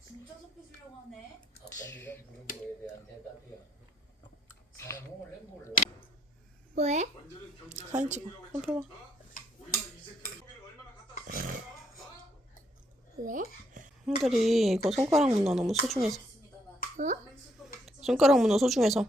진짜 섭해주려고 하네. 아까 네가 물은 거에 대한 대답이야. 사람은 원래 몰라. 뭐해? 사진 찍어. 손 펴봐. 왜? 형들이 이거 손가락 문어 너무 소중해서. 어? 손가락 문어 소중해서.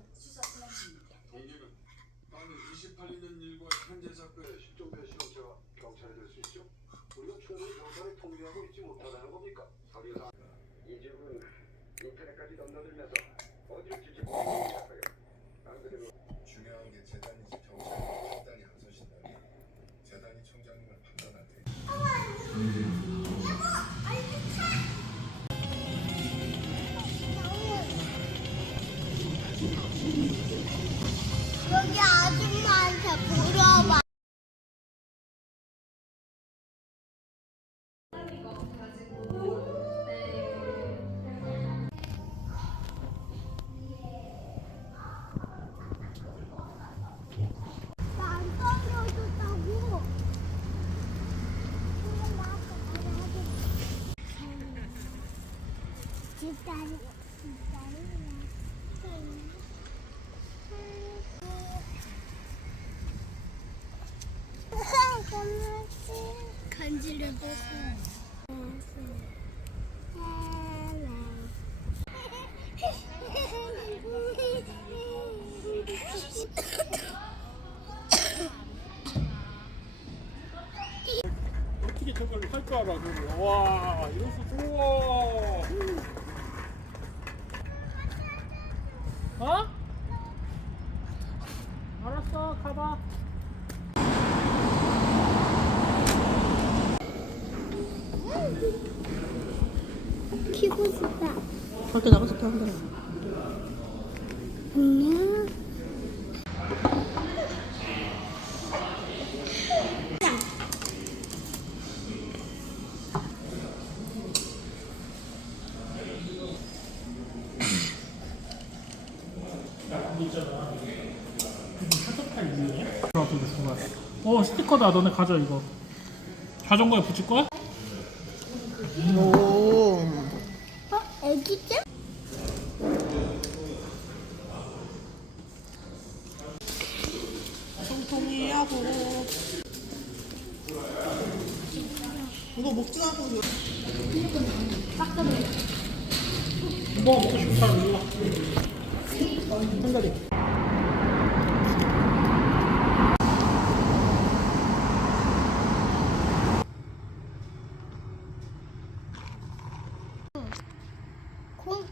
간지를 보고. 어떻게 저걸 할줄 알아 그걸. 와 이럴 수 좋아 어? 알았어 가봐 키고 싶다. 밖에 나가서 펴 한다. 안녕. 어 스티커다 너네 가져 이거 자전거에 붙일 거야? 오. 어? 애기잼? 통통이 하고. 이거 먹지 않고 뭐 먹고 싶은 사람 일로 와 한다리. 콩,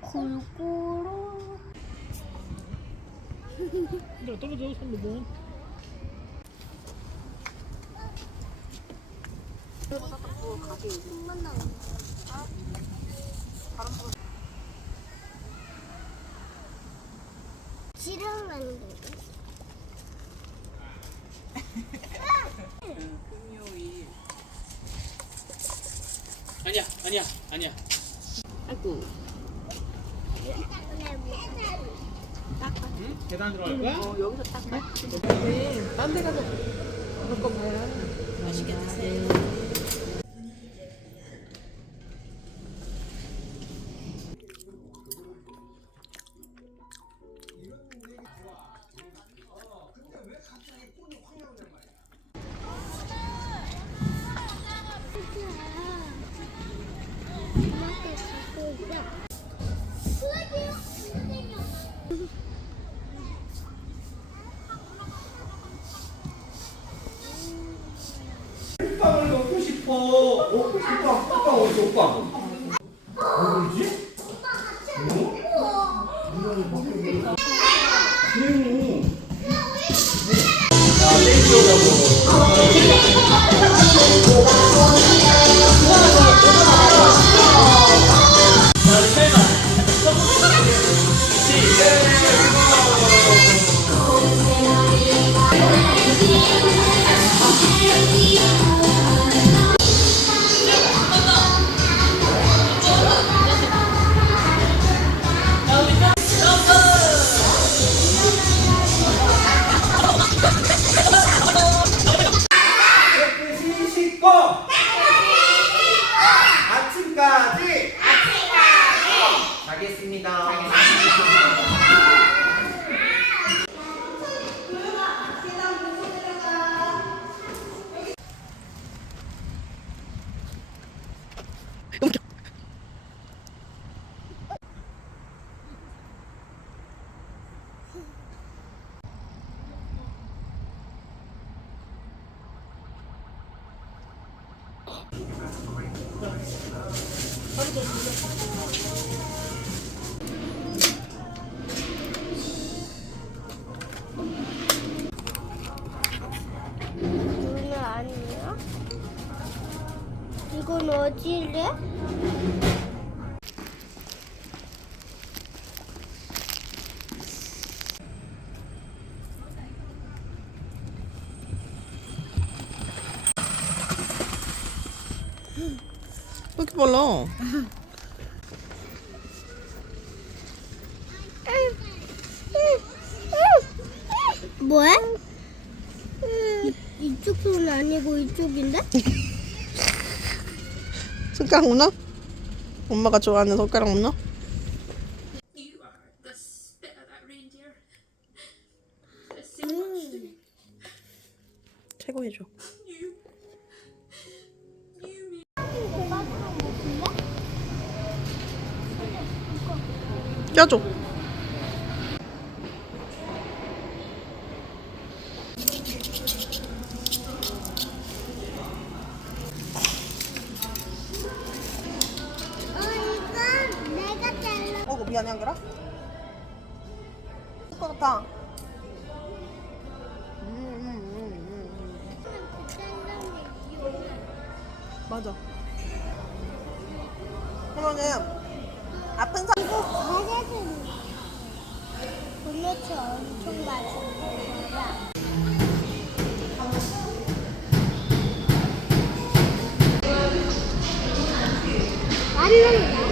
골고루. 근데 뭐 나오네. 지름 만들기. 아니야 아니야 아니야 계단 들어갈 거야? 딴데 가서 그거 봐야 맛있게 드세요. 빵 어디 가겠습니다. 이거 이건 어디래? 왜 이렇게 빨라? 뭐야? 이, 이쪽 손 아니고 이쪽인데? 손가락 없나? 엄마가 좋아하는 손가락 없나? You are the spit of that reindeer. There's so much to me. 최고 해줘. You. You mean. 껴줘. 것 같아. 맞아. 그러면은 아픈 사 이거 가래는 도넛이 엄청 맛있는 거야. 맞는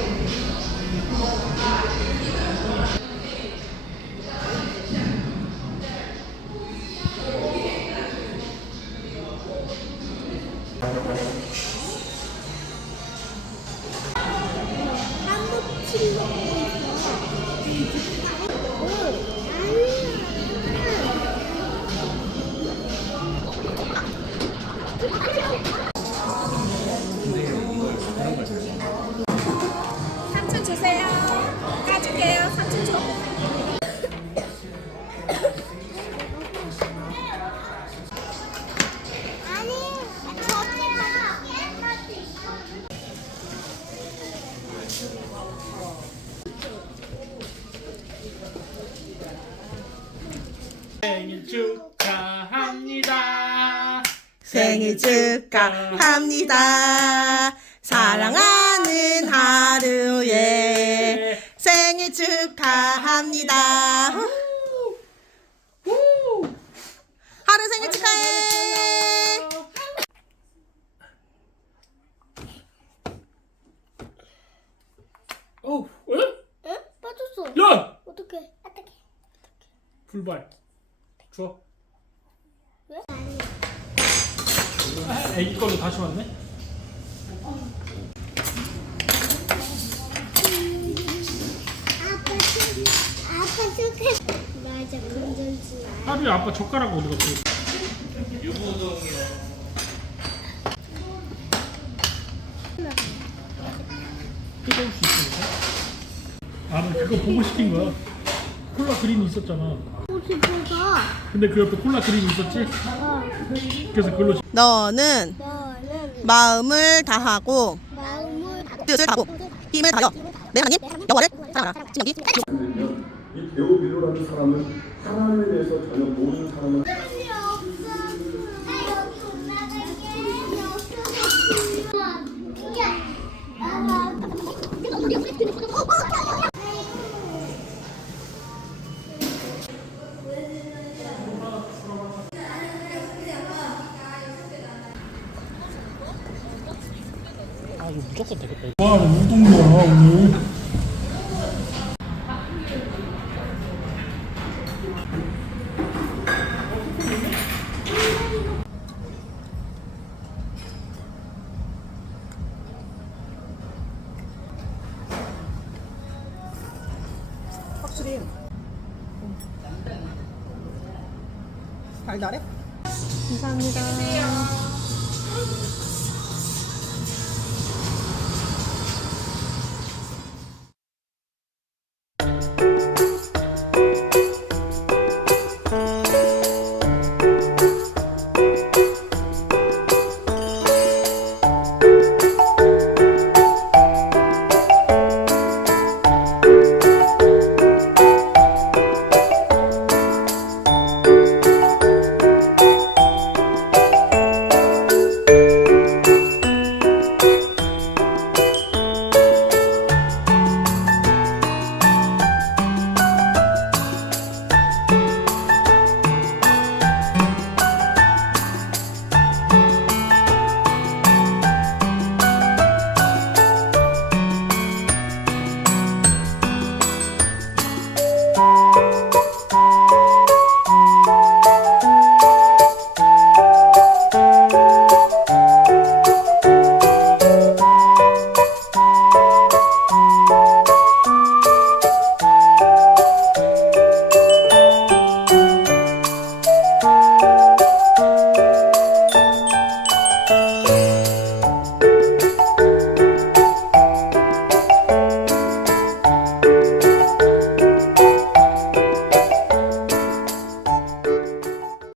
생일 축하합니다. 생일 축하합니다. 사랑하는 하루에 생일 축하합니다. 하루 생일 축하해. 어, 왜? 응? 빠졌어. 야! 어떡해? 어떡해? 불발. 줘. 왜? 아, 애기 걸로 다시 왔네. 아빠 축, 아빠 축해. 맞아, 건전지 마. 하루에 아빠 젓가락 어디 갔어? 뜨거울 수 있으니까. 아, 나 그거 보고 시킨 거야. 콜라 그림이 있었잖아. 싶어서. 근데 그 옆에 콜라 그림이 있었지? 그래서 그걸로 시- 너는 너는 마음을 다하고 마음을 뜻을 다하고 힘을 다여 내 하나님 여호와를 사랑하라. 지금 여기 이 데오빌로라는 사람은 하나님에 대해서 전혀 모르는 사람은 달달해? 감사합니다.